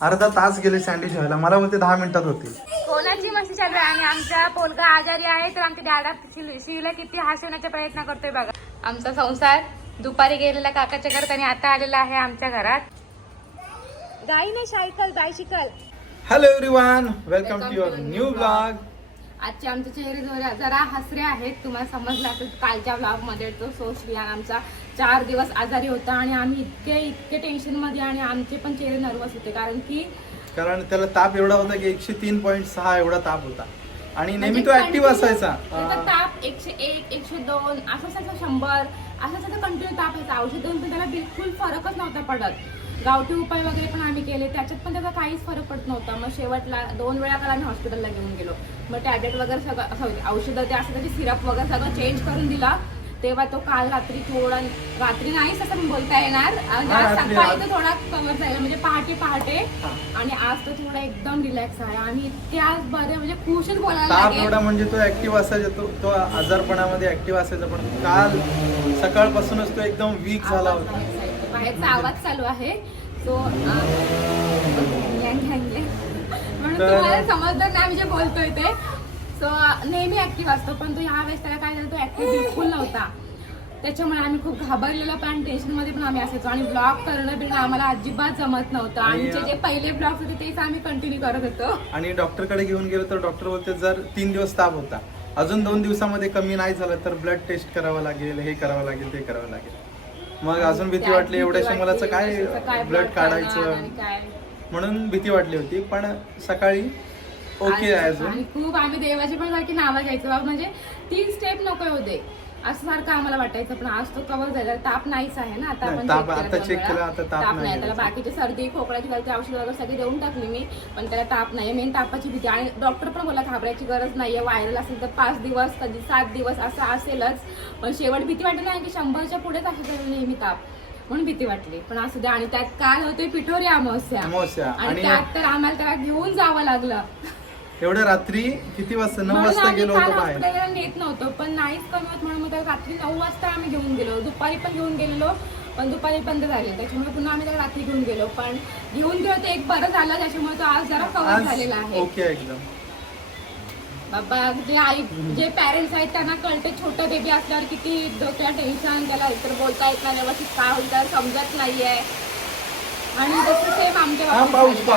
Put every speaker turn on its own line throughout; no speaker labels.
अर्धा तास गेले सँडविच व्हायला मला होते दहा मिनिटात होते
कोणाची मस्ती चालू आहे? आणि आमचा पोलगा आजारी आहे तर आमच्या डॅडा शिवीला किती हसवण्याचा प्रयत्न करतोय बघा. आमचा संसार दुपारी गेलेला काकाच्या घरात आणि आता आलेला आहे आमच्या घरात. गाई नाही cycle bicycle.
Hello everyone welcome to your new blog
आजचे आमचे चेहरे जरा जरा हसरे आहेत. तुम्हाला समजलं असेल कालच्या ब्लॉगमध्ये तो सोशलियान आमचा चार दिवस आजारी होता आणि आम्ही इतके इतके टेन्शनमध्ये आणि आमचे पण चेहरे नर्वस होते. कारण की
कारण त्याला ताप एवढा होता की एकशे तीन पॉईंट सहा एवढा ताप होता. आणि नेहमी तो
म्हणजे
ऍक्टिव्ह असायचा. अं,
ताप एकशे एक एकशे दोन असं शंभर असं कंटिन्यू ताप यायचा औषध देऊन त्याला बिलकुल फरकच नव्हता पडत. गावठी उपाय वगैरे पण आम्ही केले. त्याच्यात पण त्याचा काहीच फरक पडत नव्हता. मग शेवटला दोन वेळा काल आम्ही हॉस्पिटलला घेऊन गेलो. मग टॅब्लेट वगैरे सगळं औषधं ते असं त्याची सिरप वगैरे सगळं चेंज करून दिला. तेव्हा तो काल रात्री थोडा रात्री नाहीच असं बोलता येणार. सकाळी तो थोडा कव्हर झाला. म्हणजे पहाटे पहाटे. आणि आज तो थोडा एकदम रिलॅक्स आहे आणि इतके आज बरे म्हणजे खुशच बोलायला
म्हणजे तो ऍक्टिव्ह असायचा. तो तो आजारपणामध्ये ऍक्टिव्ह असायचा. पण काल सकाळपासूनच तो एकदम वीक झाला होता.
बाहेरचा आवाज चालू आहे. सो म्हणून तुम्हाला समजणार नाही आम्ही जे बोलतोय ते. सो नेहमी ऍक्टिव्ह असतो पण तो ह्या वेळेस त्याला काय झालं तो ऍक्टिव्ह बिलकुल नव्हता. त्याच्यामुळे आम्ही खूप घाबरलेलो पण टेन्शनमध्ये पण आम्ही असायचो. आणि ब्लॉग करणं बिरणं आम्हाला अजिबात जमत नव्हतं.
आणि-
आमचे जे पहिले ब्लॉग होते तेच आम्ही कंटिन्यू करत होतो.
आणि डॉक्टरकडे घेऊन गेलो तर डॉक्टर बोलते जर तीन दिवस ताप होता अजून दोन दिवसामध्ये कमी नाही झालं तर ब्लड टेस्ट करावं लागेल हे करावं लागेल ते करावं लागेल. मग अजून भीती वाटली एवढ्याशा
भीती
मुलाचं काय ब्लड काढायचं? म्हणून भीती वाटली होती पण सकाळी ओके आहे अजून.
खूप आम्ही देवाची पण सारखी नावं घ्यायचो. बाबा म्हणजे तीन स्टेप नको होते असं सारखं आम्हाला वाटायचं पण आज तो कव्हर झाला. ताप नाहीच आहे ना आता
नाही,
आपण
ताप आता check. केला, आता ताप
ताप
नाही
नाही त्याला. बाकीची सर्दी खोकल्याची गलती औषध वगैरे सगळी देऊन टाकली मी पण त्याला ताप नाही मेन तापाची भीती. आणि डॉक्टर पण बोला घाबरायची गरज नाहीये. व्हायरल असेल तर पाच दिवस कधी सात दिवस असं असेलच. पण शेवट भीती वाटली नाही की शंभरच्या पुढेच असं नेहमी ताप. म्हणून भीती वाटली. पण असू द्या आणि त्यात काल होते पिठोरी अमावस्या.
अमावस्या.
आणि
आणि-
त्यात तर आम्हाला त्याला घेऊन जावं लागलं.
एवढ्या रात्री किती वाजता? नऊ
म्हणून
वाजता
आम्ही
गेलो
काल
होतो बाहेर.
हॉस्पिटलला नेत नव्हतो पण नाहीच कमी होत म्हणून मग त्याला रात्री नऊ वाजता आम्ही घेऊन गेलो. दुपारी पण घेऊन गेलेलो पण दुपारी बंद झाले. त्याच्यामुळे पुन्हा आम्ही त्याला रात्री घेऊन गेलो. पण घेऊन गेलो ते एक बरं झालं त्याच्यामुळे तो आज जरा कव्हर झालेला
आज
आहे.
ओके एकदम.
बाबा जे आई जे पॅरेंट्स आहेत त्यांना कळते छोटं बेबी असल्यावर किती डोक्यात टेन्शन त्याला इतर बोलता येत नाही व्यवस्थित काय होईल समजत नाहीये. आणि जसं सेम आमच्या बाबतीत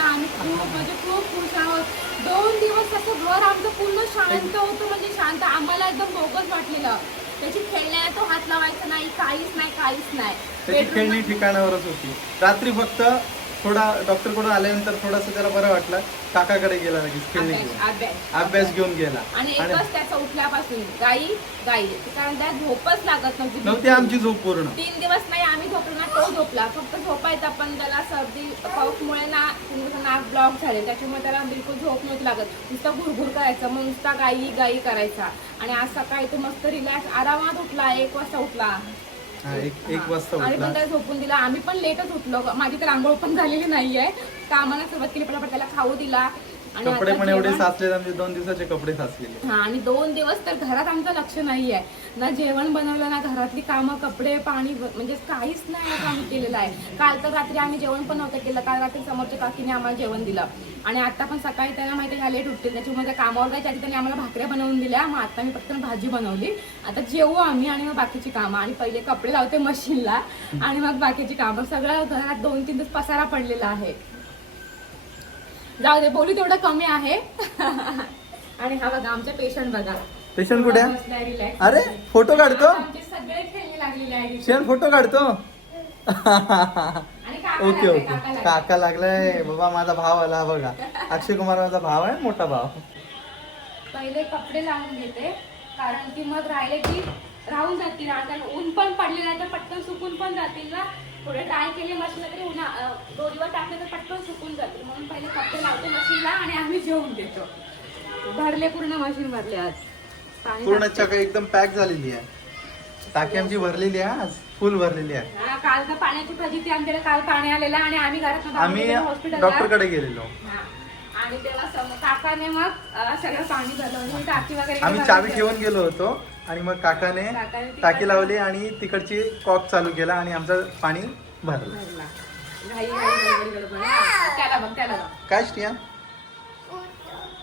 आम्ही खूप म्हणजे खूप खुश आहोत. दोन दिवस असं घर आमचं पूर्ण शांत होतं म्हणजे शांत. आम्हाला एकदम बोगस वाटलेलं. त्याची खेळण्याला तो हात लावायचा नाही काहीच नाही काहीच नाही.
त्याची खेळणी ठिकाणावरच होती. रात्री फक्त थोडा डॉक्टरकडून आल्यानंतर थोडासा त्याला बरं वाटलं. काकाकडे गेला लगेच खेळणी
अभ्यास
घेऊन. गेला.
आणि एकच त्याचा उठल्यापासून गाई गाई. कारण त्या झोपच लागत नव्हती
नव्हती आमची झोप पूर्ण.
तीन दिवस नाही आम्ही झोपलो ना तो झोपला. फक्त झोपायचा पण त्याला सर्दी पाऊसमुळे ना नाक ब्लॉक झाले. त्याच्यामुळे त्याला बिलकुल झोप नव्हती लागत. नुसतं घुरघुर करायचं मग नुसता गाई गाई करायचा. आणि आज सकाळी तो मस्त रिलॅक्स आरामात उठला एक वाजता उठला.
एक एक. वाजता
आणि पण
उठला
त्याला झोपून दिला. आम्ही पण लेटच उठलो. माझी तर आंघोळ पण झालेली नाहीये. कामाला सुरुवात केली पटापट त्याला खाऊ दिला. आणि
कपडे
आता
पण एवढे
जेवण-
साचले आमचे दोन दिवसाचे कपडे साचलेले.
हा आणि दोन दिवस तर घरात आमचं लक्ष नाहीये. ना जेवण बनवलं ना घरातली कामं कपडे पाणी म्हणजे काहीच नाही असं आम्ही केलेलं आहे. काल तर रात्री आम्ही जेवण पण नव्हतं केलं. काल रात्री समोरच्या काकीने आम्हाला जेवण दिलं. आणि आता पण सकाळी त्यांना माहिती आहे लेट उठतील. त्याच्यामुळे त्या कामावर जायच्या आधी त्यांनी आम्हाला भाकऱ्या बनवून दिल्या. मग आता मी फक्त भाजी बनवली. आता जेवू आम्ही आणि मग बाकीची कामं. आणि पहिले कपडे लावते मशीनला. आणि मग बाकीची कामं. सगळं घरात दोन तीन दिवस पसारा पडलेला आहे. जाऊ दे बोलू तेवढं कमी आहे. आणि हा बघा आमचा पेशंट बघा.
पेशंट कुठे आहे? अरे फोटो काढतो.
सगळे खेळणी लागलेले आहे
शेण फोटो काढतो.
आणि काका
ओके ओके.
काका लागलाय.
बाबा माझा भाव आला बघा. अक्षय कुमार माझा भाव आहे मोठा भाव.
पहिले कपडे लावून घेते कारण की मग राहिले की राहून जातील. आणि त्याला ऊन पण पडले नाही तर पटकन सुकून पण जातील ना. थोडे ट्राय केले मशीनला तरी उन्हा दोरीवर टाकले तर पटकन सुकून जातील. म्हणून पहिले कपडे लावते मशीनला आणि आम्ही जेवून देतो. भरले पूर्ण मशीन भरले आज.
पूर्ण. चक एकदम पॅक झालेली आहे. टाकी आमची भरलेली आहे आज फुल भरलेली आहे.
काल तर पाण्याची फजिती आमच्याकडे काल पाणी आलेलं आणि आम्ही घरात
आम्ही डॉक्टरकडे गेलेलो.
आणि तेव्हा काकाने मग सगळं पाणी म्हणजे टाकी वगैरे
आम्ही. चावी ठेवून गेलो होतो. आणि मग काकाने
काकाने ती
टाकी लावली आणि तिकडची कॉक चालू केला आणि आमचं पाणी भरलं.
भरला. घाई घाई गडबड. गडबड त्याला बघ त्याला बघ.
काय श्रिया?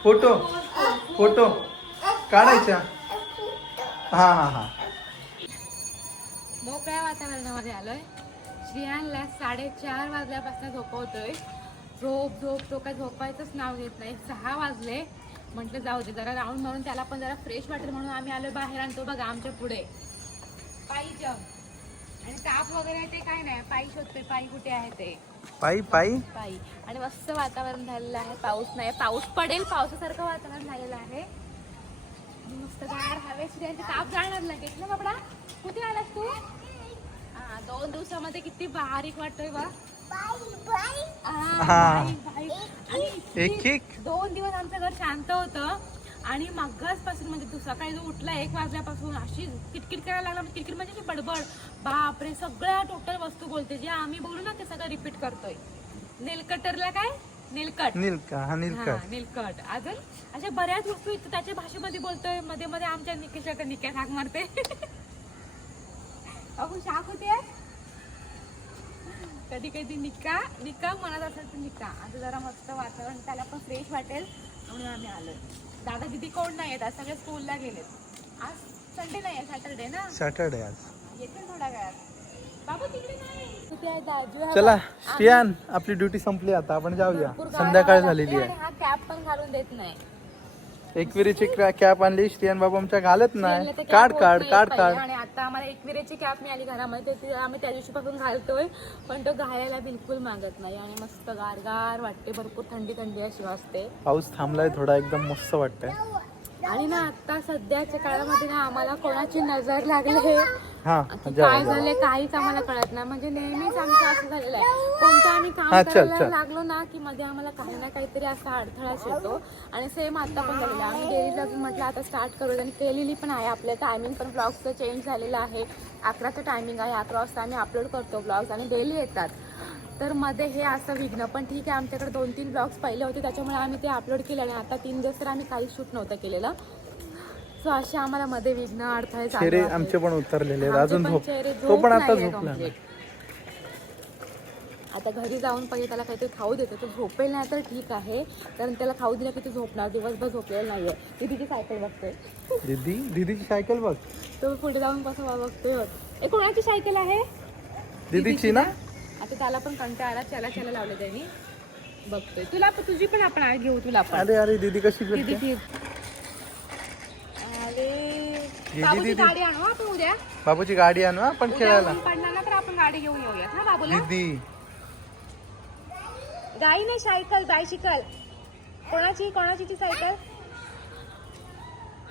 फोटो. फोटो. काढायच्या हा हा हा.
मोकळ्या वातावरणामध्ये आलोय. श्रियांला साडेचार वाजल्यापासून झोपवतोय. झोप झोप तो काय झोपायचंच नाव घेत नाही. सहा वाजले. म्हटलं जाऊ दे जरा राऊंड मारून त्याला पण जरा फ्रेश वाटेल म्हणून आम्ही आलोय बाहेर आणि तो बघा आमच्या पुढे. पायी जग आणि ताप वगैरे आहे ते काय नाही पायी शोधतोय पायी कुठे आहे ते.
पायी पायी?
पायी. आणि मस्त वातावरण झालेलं आहे पाऊस नाही पाऊस पडेल पावसासारखं वातावरण झालेलं आहे. मस्त गार हवेची त्यांचे ताप जाणार लगेच ना बाबडा कुठे आलास तू? हा दोन दिवसामध्ये किती बारीक वाटतोय बा हा,
हा.
बारीक, बारीक. आणि इतकी-
एक एक.
दोन दिवस आमचं घर शांत होतं आणि मगाचपासून म्हणजे तू सकाळी जो उठला एक वाजल्यापासून अशी किटकिट करायला लागला म्हणजे किटकिट म्हणजे बडबड. बापरे सगळ्या टोटल वस्तू बोलते. जे आम्ही बोलू ना ते सगळं रिपीट करतोय. नेलकटरला काय? नेलकट.
नीलका हा
हा,
नीलका
नीलकट. अजून? अशा बऱ्याच वस्तू इथं त्याच्या भाषेमध्ये बोलतोय. मध्ये मध्ये आमच्या निकेशला तर हाक मारते. अगो शाक होते कधी कधी निका निका म्हणत असेल तर निका. आता जरा मस्त वातावरण त्याला पण फ्रेश वाटेल म्हणून आम्ही आलोय. दादा दिदी कोण नाही येत आज सगळे स्कूलला गेलेत. आज संडे नाही आहे सॅटरडे ना?
सॅटरडे आज.
येतील थोड्या वेळात. बाबू तिकडे नाही.
चला. श्रियान आपली ड्युटी संपली आता. आपण जाऊया. संध्याकाळ झालेली आहे.
हा कॅप पण घालून देत नाही.
एकविरीची कॅप आणली श्रियान बाबू आमच्या घालत नाही. काढ
cap
काढ
होत
काढ
नाही
काढ
पहिले. आणि आता आम्हाला एकविरेची कॅप मिळाली घरामध्ये तर ती आम्ही त्या दिवशीपासून घालतोय पण तो घालायला बिलकुल मागत नाही आणि मस्त गारगार वाटते भरपूर थंडी थंडी अशी वाजते.
पाऊस थांबलाय थोडा एकदम मस्त वाटतंय.
आणि ना आता सध्याच्या काळामध्ये ना आम्हाला कोणाची नजर लागली
हा
काय
जाऊ.
झाले काहीच आम्हाला कळत नाही. म्हणजे नेहमीच आमचं असं झालेलं आहे. कोणतं आम्ही काम
चल,
करायला
चल.
लागलो ना की मध्ये आम्हाला काही ना काहीतरी असा अडथळाच येतो आणि सेम आता पण झालेलं आहे. आम्ही डेली ब्लॉग म्हटलं आता स्टार्ट करूया. आणि केलेली पण आहे आपल्या. टायमिंग पण ब्लॉगचं चेंज झालेलं आहे. अकराचं टायमिंग आहे. अकरा वाजता आम्ही अपलोड करतो ब्लॉग्स आणि डेली येतात. तर मध्ये हे असं विघ्न पण ठीक आहे. आमच्याकडे दोन तीन ब्लॉग्स पहिले होते. त्याच्यामुळे आम्ही ते अपलोड केले आणि आता तीन दिवस तर आम्ही काहीच शूट नव्हतं केलेलं. सो असे आम्हाला मध्ये विघ्न अडथळे चालू
चेहरे
आहेत.
आमचे पण उतरलेले आहेत.
आमचे
अजून
पण
झोप
चेहरे
तो
झोप
पण आता
नाहीये
झोपला.
complete. आता घरी जाऊन पहिले त्याला काहीतरी खाऊ देते. तो झोपेल नाही तर ठीक आहे. कारण त्याला खाऊ दिलं की तो झोपणार. दिवसभर झोपलेला नाहीये. ती तिची सायकल बघते.
दीदी? दीदीची सायकल बघ.
तो पुढे जाऊन कसं बघतोय होत ए कोणाची सायकल आहे?
दीदीची ना?
आता त्याला पण कंटाळा आला. चला चला लावलं त्यांनी. बघतोय. तुला पण तुझी पण आपण आहे घेऊ तुला पण.
अरे अरे दीदी कशी
दीदी
करते?
अरे
दीदी,
बाबूची
दीदी.
गाडी आणू हा आपण उद्या?
बाबूची गाडी आणू हा आपण
उद्या
खेळायला.
ऊन पडणार ना तर आपण गाडी घेऊन येऊयात हा बाबूला?
दीदी.
गाई नाही सायकल बायसिकल. कोणाची कोणाची ती सायकल?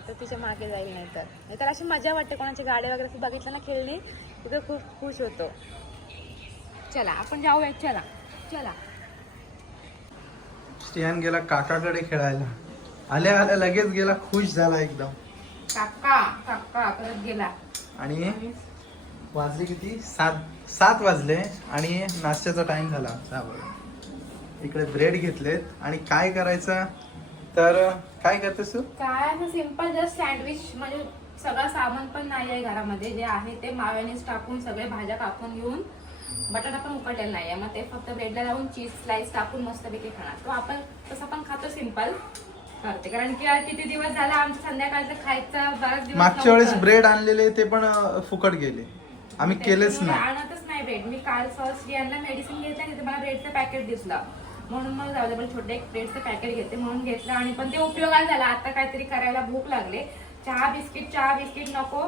तर तिच्यामागे जाईल नाही तर नाही तर अशी मजा वाटते कोणाची गाडी वगैरे असं बघितलं ना खेळली तिथे खूप खुश होतो. चला आपण जाऊया चला चला.
स्टियान गेला काकाकडे खेळायला. आल्या आल्या लगेच गेला खुश झाला एकदम.
काका काका परत गेला.
आणि वाजले किती? सात सात वाजले आणि नाश्त्याचा टाइम झाला. इकडे ब्रेड घेतलेत. आणि काय करायचं? तर काय करतेस तू?
काय सिंपल जस्ट सँडविच म्हणजे सगळं सामान पण नाही आहे घरामध्ये. जे आहे ते माव्यानेच टाकून सगळे भाज्या कापून घेऊन बटाटा पण उकडलेला नाही आहे मग ते फक्त ब्रेडला लावून चीज स्लाइस टाकून मस्तपैकी खाणार. तो आपण तसं पण खातो सिंपल करते कारण की आज किती दिवस झाला आमचं संध्याकाळचं खायचं बराच दिवस
मागच्या वेळेस
नव्हतं.
ब्रेड आणलेले ते पण अं, फुकट गेले. आम्ही केलेच
त्याच्यामुळे
नाही.
आणतच नाही ब्रेड मी काल फर्स्ट यांना मेडिसिन घेतलं आणि तिथे मला ब्रेडचं पॅकेट दिसलं. म्हणून मग जाऊ दे पण छोटे एक ब्रेडचं पॅकेट घेते म्हणून घेतलं आणि पण ते उपयोगाला झाला. आता काहीतरी करायला भूक लागले. चहा बिस्किट चहा बिस्किट नको.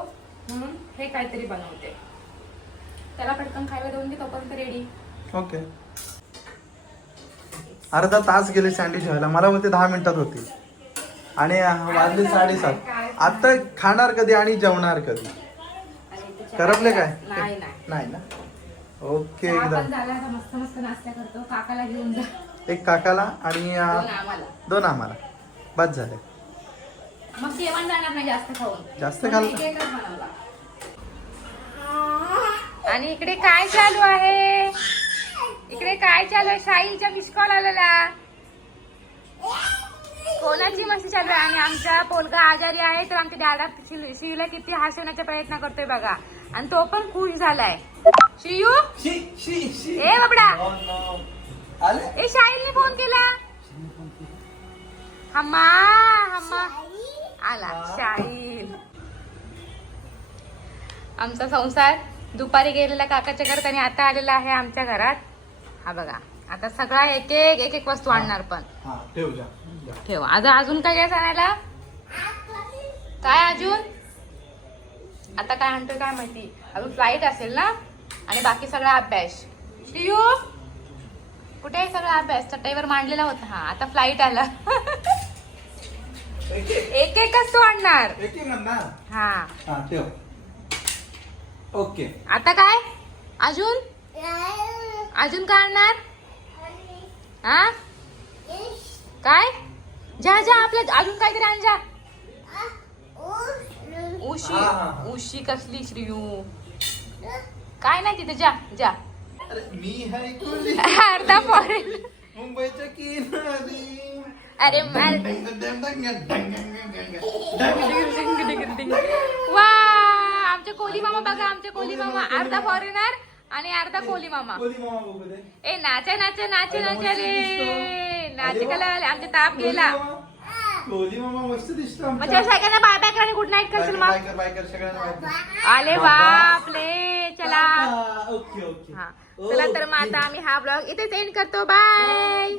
म्हणून हे काहीतरी बनवते. त्याला पटकन खायला देऊन दे तोपर्यंत रेडी
ओके. अर्धा तास गेले सँडविच व्हायला मला होते दहा मिनिटात होती आणि वाजले साडेसात. आता खाणार कधी आणि जेवणार कधी? करपले काय?
नाही
ना? ओके एकदम.
झाला आता मस्त मस्त नाश्ता करतो. काकाला घेऊन जा.
एक काकाला आणि
दोन आम्हाला.
दोन आम्हाला. बस झाले.
जास्त
खाल्लं?
बनवला. आणि इकडे काय चालू आहे? इकडे काय चालू आहे? साहिलचा मिस कॉल आलेला. कोणाची मस्ती चालू आहे? आणि आमचा पोलगा आजारी आहे तर आमच्या दादा शिवला किती हसवण्याचा प्रयत्न करतोय बघा. आणि तो पण खुश झालाय. श्रीयू
शी शी शी.
ए बाबडा. ए शाहीलने फोन केला. हम्मा हम्मा. आला शाहील आमचा संसार दुपारी गेलेला काकाच्या घरात आणि आता आलेला आहे आमच्या घरात. हा बघा. आता सगळा एक एक एक एक वस्तू आणणार पण.
हा ठेव जा. जा.
ठेव. आज अजून काय घ्यायचं आणायला? काय अजून? आता काय आणतोय काय माहिती? अजून फ्लाईट असेल ना? आणि बाकी सगळा अभ्यास. श्रीयू? कुठे आहे सगळा अभ्यास? चटईवर मांडलेला होता. हा आता फ्लाईट आला.
एक एक
एक एकच तू आणणार?
एक एक ना
हा.
हा ठेव. ओके.
आता काय? अजून? अजून काय आणणार? हा काय? जा जा आपल्या अजून काहीतरी आण जा. उशी. उशी कसली श्रीयू? काय नाही तिथे जा जा.
मी
अर्धा फॉरेन
मुंबईच्या किनारी.
अरे मार.
डंग, डंग, डंग, डंग, डंग, डंग, डंग.
वा आमचे कोली मामा बघा आमचे कोली मामा. अर्धा फॉरेनर आणि अर्धा कोली मामा
कोली मामा बघू दे.
ए नाचा नाचा नाचे नाचे रे
दिसतो.
नाचे
अरे वा.
कला आले आमचे ताप गेला
मामा. कोली मामा मस्त दिसतो आमचा.
म्हणजे सगळ्यांना बाय बाय आणि गुड नाईट करशील
बायकर.
आले बापले चला.
ओके ओके
हा चला तर मग आता आम्ही हा ब्लॉग इथेच एंड करतो बाय